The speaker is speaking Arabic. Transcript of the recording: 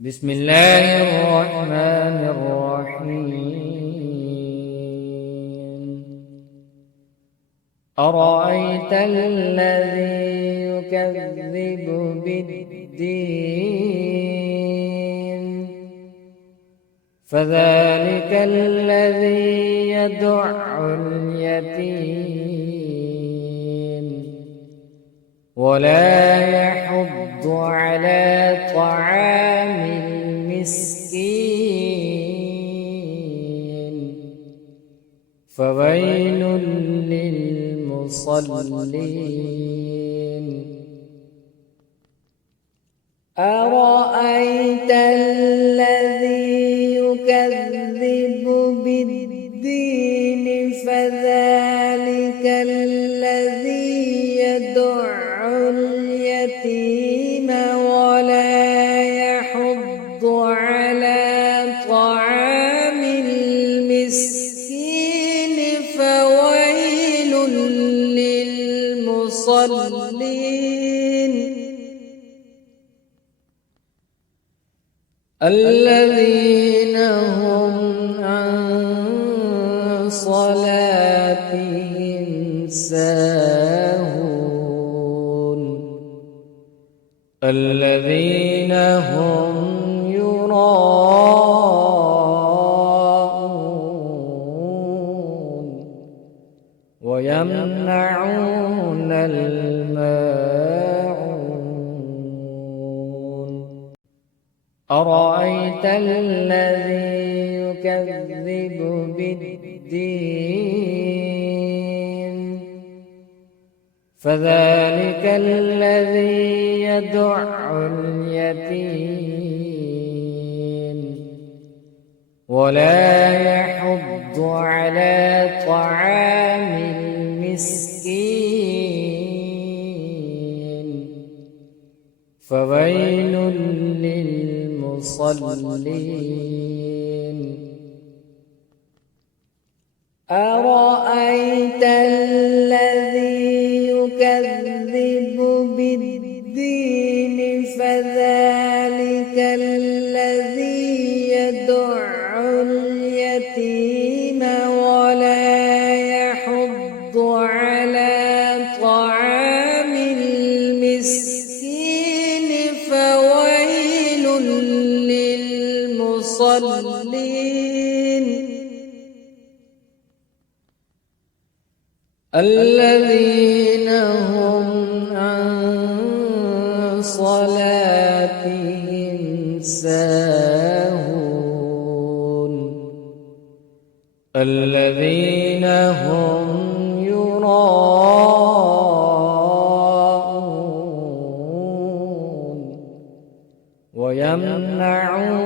بسم الله الرحمن الرحيم. أرأيت الذي يكذب بالدين فذلك الذي يدع اليتيم ولا يحض على طعام المسكين فويل للمصلين. أرأيت الذي يكذب بالدين فذلك الذي يدع اليتيم ولا يحض على طعام المسكين فويل للمصلين الذين هم عن صلاتهم ساهون الذين هم يراءون ويمنعون الماعون. أرأيت الذي يكذب بالدين فذلك الذي يدع اليتيم ولا يحض على طعام المسكين فويل للمصلين. أرأيت الذي يكذب بالدين فذلك الذي يدع اليتيم ولا يحض على طعام المسكين فويل للمصلين الذين هم عن صلاتهم ساهون الذين هم يراءون ويمنعون